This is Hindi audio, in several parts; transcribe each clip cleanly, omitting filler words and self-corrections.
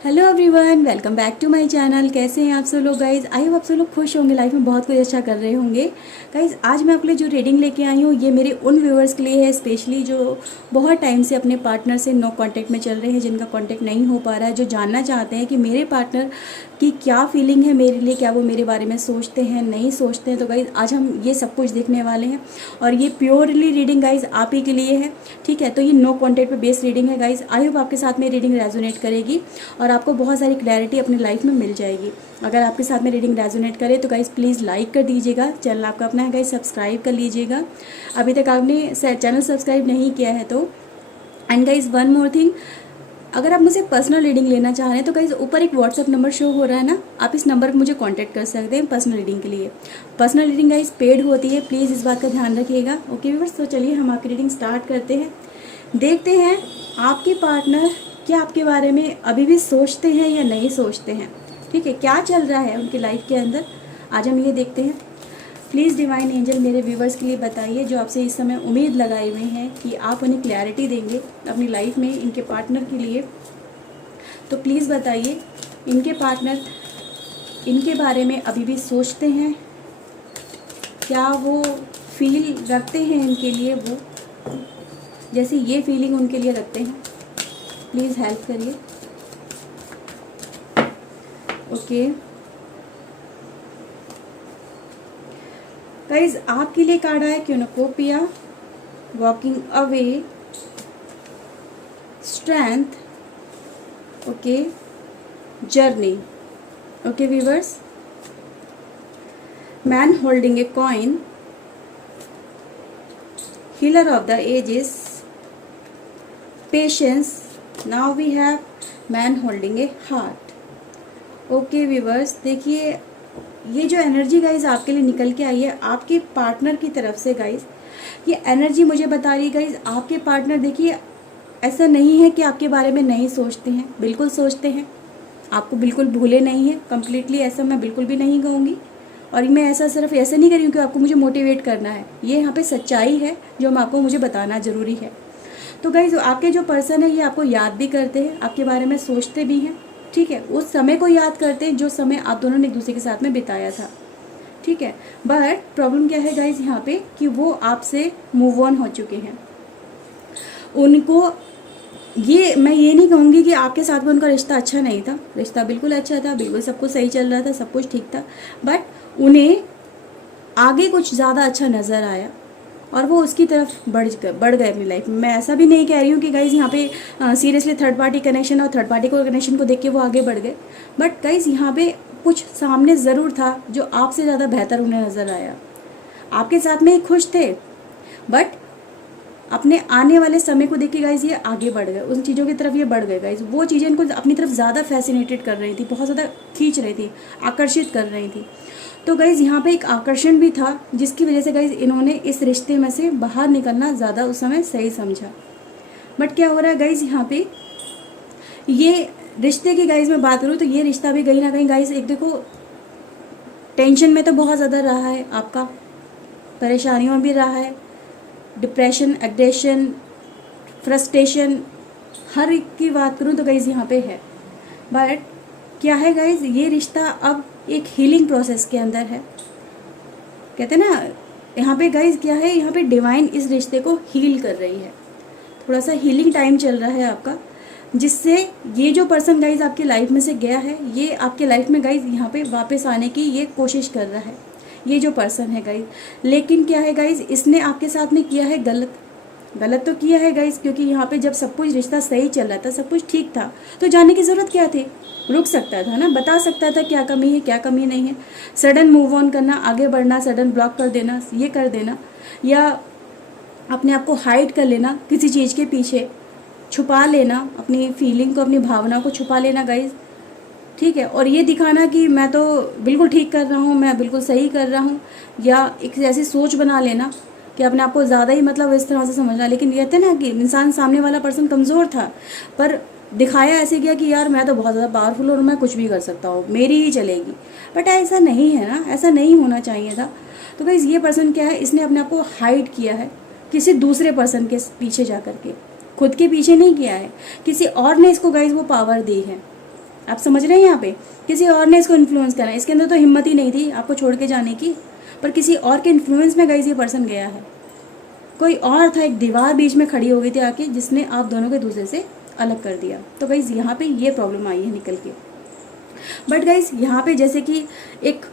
Hello everyone, welcome back to my channel. कैसे हैं आप सब लोग गाइज? आई होप आप सब लोग खुश होंगे, लाइफ में बहुत कुछ अच्छा कर रहे होंगे। गाइज आज मैं आपके लिए जो रीडिंग लेके आई हूँ ये मेरे उन व्यूअर्स के लिए है, स्पेशली जो बहुत टाइम से अपने पार्टनर से नो कांटेक्ट में चल रहे हैं, जिनका कांटेक्ट नहीं हो पा रहा है, जो जानना चाहते हैं कि मेरे पार्टनर की क्या फीलिंग है मेरे लिए, क्या वो मेरे बारे में सोचते हैं, नहीं सोचते हैं। तो गाइज आज हम ये सब कुछ देखने वाले हैं और ये प्योरली रीडिंग गाइज आप ही के लिए है, ठीक है। तो ये नो कॉन्टेक्ट पे बेस्ड रीडिंग है गाइज। आई होप आपके साथ में रीडिंग रेजोनेट करेगी और आपको बहुत सारी क्लैरिटी अपनी लाइफ में मिल जाएगी। अगर आपके साथ में रीडिंग रेजोनेट करे तो गाइज प्लीज़ लाइक कर दीजिएगा, चैनल आपका अपना है गाइज, सब्सक्राइब कर लीजिएगा अभी तक आपने चैनल सब्सक्राइब नहीं किया है तो। And guys one more thing, अगर आप मुझसे पर्सनल रीडिंग लेना चाह रहे हैं तो गाइज ऊपर एक व्हाट्सअप नंबर शो हो रहा है ना, आप इस नंबर पर मुझे कांटेक्ट कर सकते हैं पर्सनल रीडिंग के लिए। पर्सनल रीडिंग गाइज पेड होती है, प्लीज़ इस बात का ध्यान रखिएगा। ओके व्यूअर्स, तो चलिए हम आपकी रीडिंग स्टार्ट करते हैं। देखते हैं आपके पार्टनर क्या आपके बारे में अभी भी सोचते हैं या नहीं सोचते हैं, ठीक है, क्या चल रहा है उनकी लाइफ के अंदर, आज हम ये देखते हैं। प्लीज़ डिवाइन एंजल मेरे व्यूवर्स के लिए बताइए, जो आपसे इस समय उम्मीद लगाए हुए हैं कि आप उन्हें क्लैरिटी देंगे अपनी लाइफ में इनके पार्टनर के लिए। तो प्लीज़ बताइए इनके पार्टनर इनके बारे में अभी भी सोचते हैं, क्या वो फील रखते हैं इनके लिए, वो जैसे ये फीलिंग उनके लिए रखते हैं। प्लीज़ हेल्प करिए। ओके गाइज, आपके लिए कार्ड आया cornucopia, walking away, strength, okay, journey. Okay viewers, man holding a coin, healer of the ages, patience, now we have man holding a heart. Okay viewers, देखिए ये जो एनर्जी गाइज आपके लिए निकल के आई है आपके पार्टनर की तरफ से गाइज, ये एनर्जी मुझे बता रही है गाइज आपके पार्टनर, देखिए ऐसा नहीं है कि आपके बारे में नहीं सोचते हैं, बिल्कुल सोचते हैं, आपको बिल्कुल भूले नहीं है कम्प्लीटली, ऐसा मैं बिल्कुल भी नहीं कहूँगी। और मैं ऐसा सिर्फ ऐसे नहीं कर रही हूँ कि आपको मुझे मोटिवेट करना है, ये यहाँ पे सच्चाई है जो हम आपको मुझे बताना ज़रूरी है। तो गाइज आपके जो पर्सन है ये आपको याद भी करते हैं, आपके बारे में सोचते भी हैं, ठीक है, उस समय को याद करते हैं जो समय आप दोनों ने एक दूसरे के साथ में बिताया था, ठीक है। बट प्रॉब्लम क्या है गाइज यहाँ पे कि वो आपसे मूव ऑन हो चुके हैं। उनको मैं ये नहीं कहूँगी कि आपके साथ में उनका रिश्ता अच्छा नहीं था, रिश्ता बिल्कुल अच्छा था, बिल्कुल सब कुछ सही चल रहा था, सब कुछ ठीक था, बट उन्हें आगे कुछ ज़्यादा अच्छा नज़र आया और वो उसकी तरफ बढ़ गए अपनी लाइफ में। मैं ऐसा भी नहीं कह रही हूँ कि गाइज यहाँ पे सीरियसली थर्ड पार्टी कनेक्शन और थर्ड पार्टी को कनेक्शन को देख के वो आगे बढ़ गए, बट गाइज यहाँ पे कुछ सामने ज़रूर था जो आपसे ज़्यादा बेहतर उन्हें नज़र आया। आपके साथ में ही खुश थे, बट अपने आने वाले समय को देख के गाइज ये आगे बढ़ गए, उन चीज़ों की तरफ ये बढ़ गए गाइज। वो चीज़ें इनको अपनी तरफ ज़्यादा फैसिनेटेड कर रही थी, बहुत ज़्यादा खींच रही थी, आकर्षित कर रही थी। तो गाइज यहाँ पे एक आकर्षण भी था जिसकी वजह से गाइज इन्होंने इस रिश्ते में से बाहर निकलना ज़्यादा उस समय सही समझा। बट क्या हो रहा है गाइज यहाँ पे, ये रिश्ते की गाइज मैं बात करूँ तो ये रिश्ता भी कहीं ना कहीं गाइज एक देखो टेंशन में तो बहुत ज़्यादा रहा है आपका, परेशानियों में भी रहा है, डिप्रेशन, एग्रेशन, फ्रस्ट्रेशन, हर एक की बात करूँ तो गाइज यहाँ पे है। बट क्या है गाइज, ये रिश्ता अब एक हीलिंग प्रोसेस के अंदर है, कहते हैं ना यहाँ पे गाइज क्या है, यहाँ पे डिवाइन इस रिश्ते को हील कर रही है, थोड़ा सा हीलिंग टाइम चल रहा है आपका, जिससे ये जो पर्सन गाइज आपकी लाइफ में से गया है ये आपके लाइफ में गाइज यहाँ पे वापस आने की ये कोशिश कर रहा है, ये जो पर्सन है गाइज। लेकिन क्या है गाइज, इसने आपके साथ में किया है गलत तो किया है गाइज, क्योंकि यहाँ पे जब सब कुछ रिश्ता सही चल रहा था, सब कुछ ठीक था, तो जाने की ज़रूरत क्या थी, रुक सकता था ना, बता सकता था क्या कमी है क्या कमी नहीं है। सडन मूव ऑन करना, आगे बढ़ना, सडन ब्लॉक कर देना, ये कर देना, या अपने आप को हाइड कर लेना, किसी चीज़ के पीछे छुपा लेना, अपनी फीलिंग को, अपनी भावना को छुपा लेना गाइज, ठीक है, और ये दिखाना कि मैं तो बिल्कुल ठीक कर रहा हूँ, मैं बिल्कुल सही कर रहा हूँ, या एक ऐसी सोच बना लेना कि अपने आप को ज़्यादा ही मतलब इस तरह से समझना। लेकिन ये कहते ना कि इंसान, सामने वाला पर्सन कमज़ोर था पर दिखाया ऐसे किया कि यार मैं तो बहुत ज़्यादा पावरफुल और मैं कुछ भी कर सकता हूँ, मेरी ही चलेगी। बट ऐसा नहीं है ना, ऐसा नहीं होना चाहिए था। तो गाइस ये पर्सन क्या है, इसने अपने आप को हाइड किया है किसी दूसरे पर्सन के पीछे जा कर के, खुद के पीछे नहीं किया है, किसी और ने इसको गाइस वो पावर दी है, आप समझ रहे हैं? यहाँ पे किसी और ने इसको इन्फ्लुएंस करा, इसके अंदर तो हिम्मत ही नहीं थी आपको छोड़ के जाने की, पर किसी और के इन्फ्लुएंस में गाइस ये पर्सन गया है। कोई और था, एक दीवार बीच में खड़ी हो गई थी आके, जिसने आप दोनों के दूसरे से अलग कर दिया। तो गाइस यहाँ पे ये प्रॉब्लम आई है निकल के। बट गाइस यहाँ पे जैसे कि एक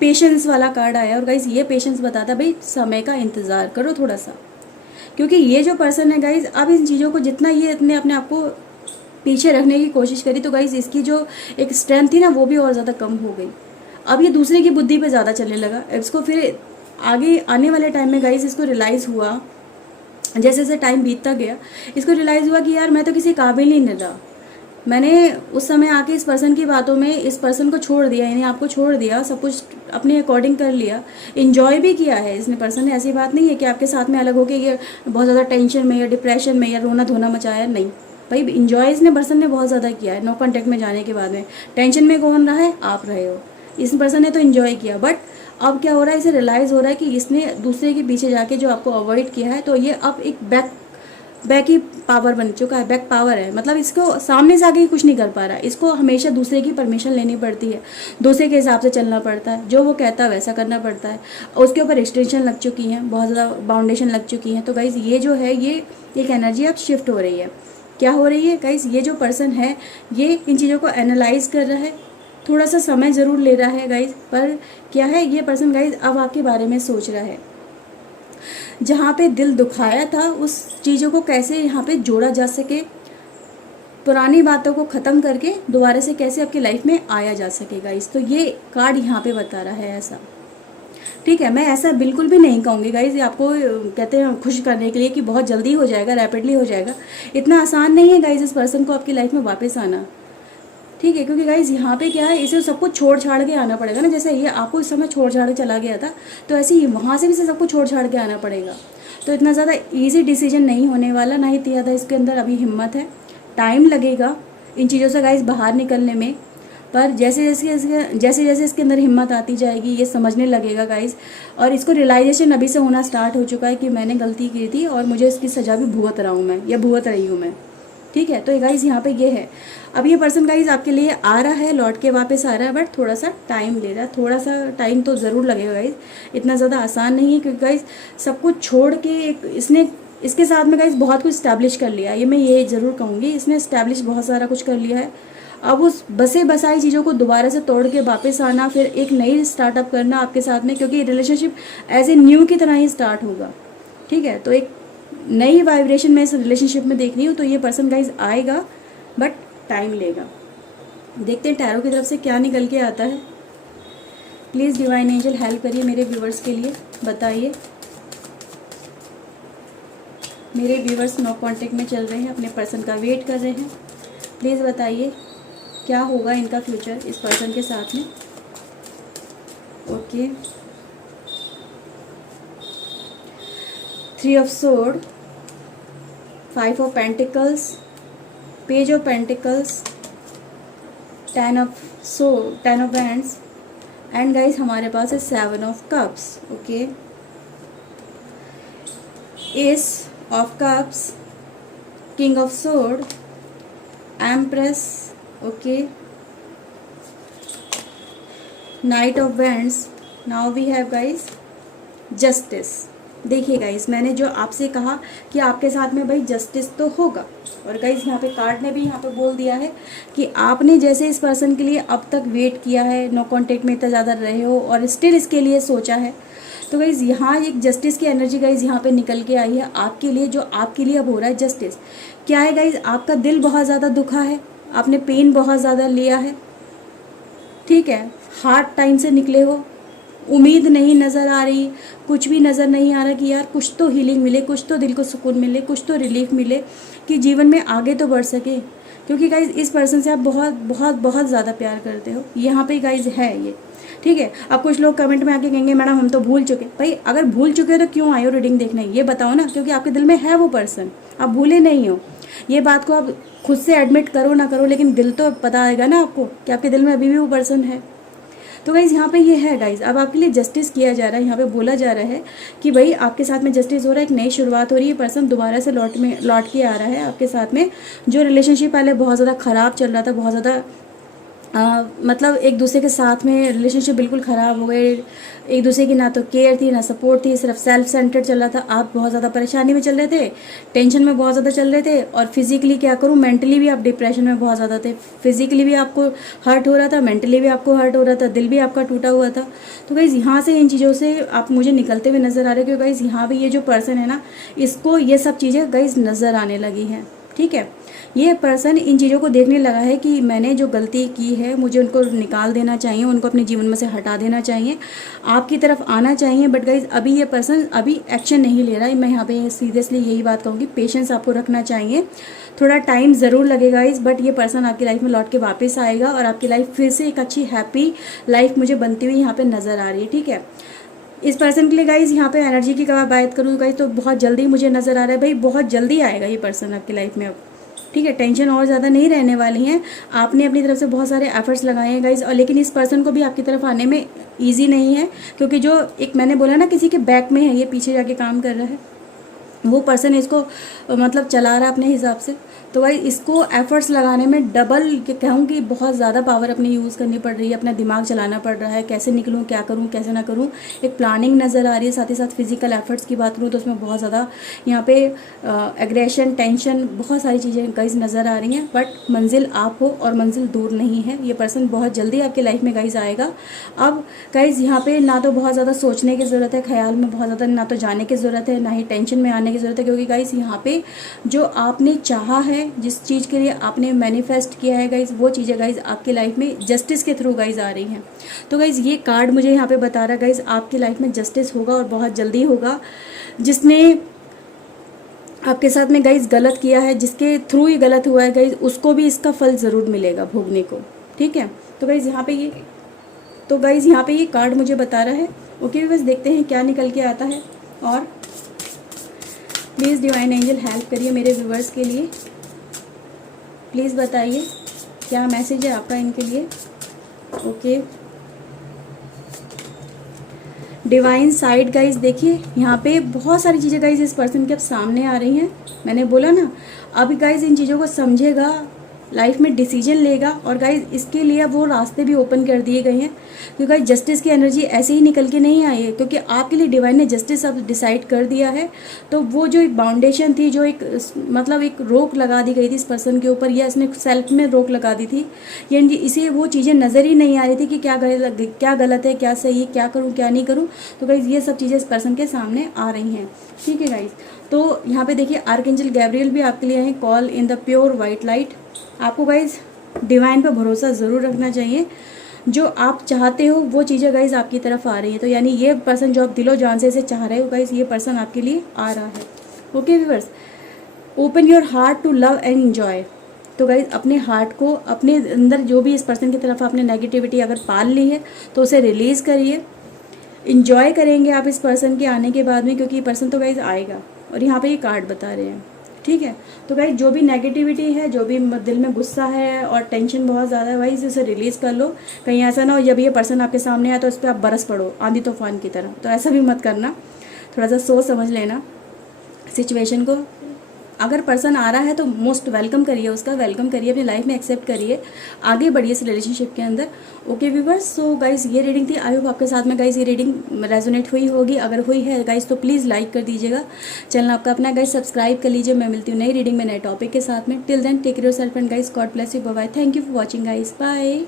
पेशेंस वाला कार्ड आया, और गाइस ये पेशेंस बताता भाई समय का इंतज़ार करो थोड़ा सा, क्योंकि ये जो पर्सन है गाइस, अब इन चीज़ों को जितना ये इतने अपने आप को पीछे रखने की कोशिश करी, तो गाइस इसकी जो एक स्ट्रेंथ थी ना वो भी और ज़्यादा कम हो गई। अब ये दूसरे की बुद्धि पे ज़्यादा चलने लगा। इसको फिर आगे आने वाले टाइम में गाइस इसको रियलाइज़ हुआ, जैसे जैसे टाइम बीतता गया, इसको रियलाइज़ हुआ कि यार मैं तो किसी काबिल ही नहीं रहा। मैंने उस समय आके इस पर्सन की बातों में इस पर्सन को छोड़ दिया, यानी आपको छोड़ दिया, सब कुछ अपने अकॉर्डिंग कर लिया, इन्जॉय भी किया है इसने पर्सन ने। ऐसी बात नहीं है कि आपके साथ में अलग होके ये बहुत ज़्यादा टेंशन में या डिप्रेशन में या रोना धोना मचाया, नहीं भाई, इन्जॉय इसने पर्सन ने बहुत ज़्यादा किया है। नो कॉन्टैक्ट में जाने के बाद में टेंशन में कौन रहा है? आप रहे हो। इस पर्सन ने तो इन्जॉय किया, बट अब क्या हो रहा है, इसे रियलाइज़ हो रहा है कि इसने दूसरे के पीछे जाके जो आपको अवॉइड किया है, तो ये अब एक बैक ही पावर बन चुका है, बैक पावर है। मतलब इसको सामने से आके कुछ नहीं कर पा रहा है, इसको हमेशा दूसरे की परमिशन लेनी पड़ती है, दूसरे के हिसाब से चलना पड़ता है, जो वो कहता है वैसा करना पड़ता है। उसके ऊपर एक्सटेंशन लग चुकी हैं, बहुत ज़्यादा बाउंडेशन लग चुकी हैं। तो गाइज़ ये जो है, ये एक एनर्जी अब शिफ्ट हो रही है। क्या हो रही है गाइज़? ये जो पर्सन है ये इन चीज़ों को एनालाइज कर रहा है, थोड़ा सा समय ज़रूर ले रहा है गाइज़, पर क्या है, ये पर्सन गाइज़ अब आपके बारे में सोच रहा है। जहाँ पे दिल दुखाया था उस चीज़ों को कैसे यहाँ पे जोड़ा जा सके, पुरानी बातों को ख़त्म करके दोबारा से कैसे आपकी लाइफ में आया जा सकेगा। इस तो ये कार्ड यहाँ पे बता रहा है ऐसा। ठीक है, मैं ऐसा बिल्कुल भी नहीं कहूँगी गाइज, ये आपको कहते हैं खुश करने के लिए कि बहुत जल्दी हो जाएगा, रैपिडली हो जाएगा। इतना आसान नहीं है गाइज इस पर्सन को आपकी लाइफ में वापस आना। ठीक है, क्योंकि गाइज यहाँ पे क्या है, इसे सब कुछ छोड़ छाड़ के आना पड़ेगा ना। जैसे ये आपको इस समय छोड़ छाड़ के चला गया था, तो ऐसे ही वहाँ से भी इसे सब कुछ छोड़ छाड़ के आना पड़ेगा। तो इतना ज़्यादा इजी डिसीजन नहीं होने वाला, ना ही इतनी ज़्यादा इसके अंदर अभी हिम्मत है। टाइम लगेगा इन चीज़ों से गाइज बाहर निकलने में, पर जैसे जैसे इसके अंदर हिम्मत आती जाएगी, ये समझने लगेगा गाइज, और इसको रियलाइजेशन अभी से होना स्टार्ट हो चुका है कि मैंने गलती की थी और मुझे इसकी सज़ा भी भुगत रहा हूँ मैं, या भुगत रही हूँ मैं। ठीक है, तो गाइज यहाँ पे ये है। अब ये पर्सन गाइज आपके लिए आ रहा है, लौट के वापस आ रहा है, बट थोड़ा सा टाइम ले रहा है। थोड़ा सा टाइम तो ज़रूर लगेगा गाइज, इतना ज़्यादा आसान नहीं है, क्योंकि गाइज सब कुछ छोड़ के इसने इसके साथ में गाइज बहुत कुछ इस्टेब्लिश कर लिया है। ये मैं ये ज़रूर कहूँगी, इसने इस्टेब्लिश बहुत सारा कुछ कर लिया है। अब उस बसे बसाई चीज़ों को दोबारा से तोड़ के वापस आना, फिर एक नई स्टार्टअप करना आपके साथ में, क्योंकि रिलेशनशिप एज ए न्यू की तरह ही स्टार्ट होगा। ठीक है, तो एक नई वाइब्रेशन में इस रिलेशनशिप में देख रही हूँ, तो ये पर्सन गाइज आएगा, बट टाइम लेगा। देखते हैं टैरो की तरफ से क्या निकल के आता है। प्लीज़ डिवाइन एंजल हेल्प करिए मेरे व्यूवर्स के लिए, बताइए। मेरे व्यूवर्स नो कांटेक्ट में चल रहे हैं, अपने पर्सन का वेट कर रहे हैं। प्लीज़ बताइए क्या होगा इनका फ्यूचर इस पर्सन के साथ में। Okay, 3 of sword, 5 of pentacles, page of pentacles, 10 of wands, and guys हमारे पास है 7 of cups. Okay, ace of cups, king of sword, empress. Okay, knight of wands. Now we have guys justice. देखिए गाइस, मैंने जो आपसे कहा कि आपके साथ में भाई जस्टिस तो होगा, और गाइस यहाँ पे कार्ड ने भी यहाँ पे बोल दिया है कि आपने जैसे इस पर्सन के लिए अब तक वेट किया है, नो कांटेक्ट में इतना ज़्यादा रहे हो और स्टिल इसके लिए सोचा है, तो गाइस यहाँ एक जस्टिस की एनर्जी गाइस यहाँ पे निकल के आई है आपके लिए, जो आपके लिए अब हो रहा है जस्टिस। क्या है गाइस, आपका दिल बहुत ज़्यादा दुखा है, आपने पेन बहुत ज़्यादा लिया है। ठीक है, हार्ड टाइम से निकले हो, उम्मीद नहीं नज़र आ रही, कुछ भी नज़र नहीं आ रहा कि यार कुछ तो हीलिंग मिले, कुछ तो दिल को सुकून मिले, कुछ तो रिलीफ मिले कि जीवन में आगे तो बढ़ सके। क्योंकि गाइज इस पर्सन से आप बहुत बहुत बहुत ज़्यादा प्यार करते हो, यहाँ पे गाइज है ये। ठीक है, अब कुछ लोग कमेंट में आके कहेंगे मैडम हम तो भूल चुके। भाई अगर भूल चुके हो तो क्यों आए हो रीडिंग देखने, ये बताओ ना, क्योंकि आपके दिल में है वो पर्सन, आप भूले नहीं हो। ये बात को आप खुद से एडमिट करो ना करो, लेकिन दिल तो पता आएगा ना आपको कि आपके दिल में अभी भी वो पर्सन है। तो गाइज़ यहाँ पे ये है गाइज़, अब आपके लिए जस्टिस किया जा रहा है। यहाँ पे बोला जा रहा है कि भाई आपके साथ में जस्टिस हो रहा है, एक नई शुरुआत हो रही है, पर्सन दोबारा से लौट के आ रहा है आपके साथ में। जो रिलेशनशिप पहले बहुत ज़्यादा ख़राब चल रहा था, बहुत ज़्यादा मतलब एक दूसरे के साथ में रिलेशनशिप बिल्कुल ख़राब हो गए, एक दूसरे की ना तो केयर थी ना सपोर्ट थी, सिर्फ सेल्फ सेंटर्ड चल रहा था। आप बहुत ज़्यादा परेशानी में चल रहे थे, टेंशन में बहुत ज़्यादा चल रहे थे, और फिजिकली क्या करूँ, मेंटली भी आप डिप्रेशन में बहुत ज़्यादा थे। फिजिकली भी आपको हर्ट हो रहा था, मेंटली भी आपको हर्ट हो रहा था, दिल भी आपका टूटा हुआ था। तो गाइज़ यहाँ से इन चीज़ों से आप मुझे निकलते हुए नज़र आ रहे हो, क्योंकि गाइज़ यहाँ पर ये जो पर्सन है ना, इसको ये सब चीज़ें गाइज़ नज़र आने लगी हैं। ठीक है, ये पर्सन इन चीज़ों को देखने लगा है कि मैंने जो गलती की है मुझे उनको निकाल देना चाहिए, उनको अपने जीवन में से हटा देना चाहिए, आपकी तरफ आना चाहिए। बट गाइज अभी ये पर्सन अभी एक्शन नहीं ले रहा है। मैं यहाँ पे सीरियसली यही बात कहूँगी, पेशेंस आपको रखना चाहिए, थोड़ा टाइम ज़रूर लगेगा इस, बट ये पर्सन आपकी लाइफ में लौट के वापस आएगा और आपकी लाइफ फिर से एक अच्छी हैप्पी लाइफ मुझे बनती हुई यहाँ पर नज़र आ रही है। ठीक है, इस पर्सन के लिए गाइज यहाँ पे एनर्जी की अगर बात करूँ गाइज तो बहुत जल्दी मुझे नज़र आ रहा है, भाई बहुत जल्दी आएगा ये पर्सन आपकी लाइफ में अब। ठीक है, टेंशन और ज़्यादा नहीं रहने वाली हैं। आपने अपनी तरफ से बहुत सारे एफर्ट्स लगाए हैं गाइज, और लेकिन इस पर्सन को भी आपकी तरफ आने में ईजी नहीं है, क्योंकि जो एक मैंने बोला ना किसी के बैक में है, ये पीछे जाके काम कर रहा है, वो पर्सन इसको मतलब चला रहा है अपने हिसाब से। तो भाई इसको एफर्ट्स लगाने में डबल कहूँगी बहुत ज़्यादा पावर अपनी यूज़ करनी पड़ रही है, अपना दिमाग चलाना पड़ रहा है, कैसे निकलूँ, क्या करूँ, कैसे ना करूँ, एक प्लानिंग नज़र आ रही है। साथ ही साथ फिजिकल एफर्ट्स की बात करूँ तो उसमें बहुत ज़्यादा यहाँ पे एग्रेशन, टेंशन, बहुत सारी चीज़ें गाइज नज़र आ रही हैं। बट मंजिल आप हो और मंजिल दूर नहीं है, ये पर्सन बहुत जल्दी आपकी लाइफ में गाइज आएगा। अब गाइज यहाँ पे ना तो बहुत ज़्यादा सोचने की ज़रूरत है, ख्याल में बहुत ज़्यादा ना तो जाने की ज़रूरत है, ना ही टेंशन में आने की ज़रूरत है, क्योंकि गाइज यहाँ पे जो आपने चाहा है, जिस चीज़ के लिए आपने मैनिफेस्ट किया है गाइज, वो चीज़ें गाइज आपकी लाइफ में जस्टिस के थ्रू गाइज आ रही हैं। तो गाइज ये कार्ड मुझे यहाँ पे बता रहा है गाइज आपकी लाइफ में जस्टिस होगा और बहुत जल्दी होगा। जिसने आपके साथ में गाइज गलत किया है, जिसके थ्रू ही गलत हुआ है गाइज, उसको भी इसका फल ज़रूर मिलेगा भोगने को। ठीक है, तो गाइज यहाँ पे ये कार्ड मुझे बता रहा है। ओके बस देखते हैं क्या निकल के आता है। और प्लीज़ डिवाइन एंजल हेल्प करिए मेरे व्यूवर्स के लिए, प्लीज़ बताइए क्या मैसेज है आपका इनके लिए। ओके, डिवाइन साइड गाइज, देखिए यहाँ पे बहुत सारी चीज़ें गाइज इस पर्सन के अब सामने आ रही हैं। मैंने बोला ना, अभी गाइज इन चीज़ों को समझेगा, लाइफ में डिसीजन लेगा, और गाइज इसके लिए वो रास्ते भी ओपन कर दिए गए हैं, क्योंकि गाइज जस्टिस की एनर्जी ऐसे ही निकल के नहीं आई है, क्योंकि आपके लिए डिवाइन ने जस्टिस अब डिसाइड कर दिया है। तो वो जो एक बाउंडेशन थी, जो एक मतलब एक रोक लगा दी गई थी इस पर्सन के ऊपर, या इसने सेल्फ में रोक लगा दी थी, या इसे वो चीज़ें नज़र ही नहीं आ रही थी कि क्या गलत है, क्या सही है, क्या करूँ क्या नहीं करूँ। तो गाइज ये सब चीज़ें इस पर्सन के सामने आ रही हैं। ठीक है गाइज, तो यहाँ पे देखिए आर्कएंजल गैब्रियल भी आपके लिए है, call in the pure white light. आपको गाइज डिवाइन पर भरोसा ज़रूर रखना चाहिए, जो आप चाहते हो वो चीज़ें गाइज आपकी तरफ आ रही है। तो यानी ये पर्सन जो आप दिलो जान से इसे चाह रहे हो गाइज, ये पर्सन आपके लिए आ रहा है। Okay viewers, open your heart to love and enjoy. तो गाइज अपने हार्ट को, अपने अंदर जो भी इस पर्सन की तरफ आपने नेगेटिविटी अगर पाल ली है तो उसे रिलीज़ करिए। इंजॉय करेंगे आप इस पर्सन के आने के बाद में, क्योंकि ये पर्सन तो गाइज आएगा, और यहाँ पे ये कार्ड बता रहे हैं। ठीक है, तो गाइज जो भी नेगेटिविटी है, जो भी दिल में गुस्सा है और टेंशन बहुत ज़्यादा है, गाइज उसे रिलीज़ कर लो। कहीं ऐसा ना हो जब ये पर्सन आपके सामने आए तो उस पर आप बरस पड़ो आंधी तूफान की तरह, तो ऐसा भी मत करना। थोड़ा सा सोच समझ लेना सिचुएशन को। अगर पर्सन आ रहा है तो मोस्ट वेलकम करिए, उसका वेलकम करिए, अपनी लाइफ में एक्सेप्ट करिए, आगे बढ़िए इस रिलेशनशिप के अंदर। ओके व्यूवर्स, सो गाइज ये रीडिंग थी। आई होप आपके साथ में गाइज ये रीडिंग रेजोनेट हुई होगी। अगर हुई है गाइज तो प्लीज़ लाइक कर दीजिएगा, चैनल आपका अपना गाइज सब्सक्राइब कर लीजिए। मैं मिलती हूँ नई रीडिंग में नए टॉपिक के साथ में। Till then take care yourself and guys god bless you, bye bye, thank you for watching guys, bye.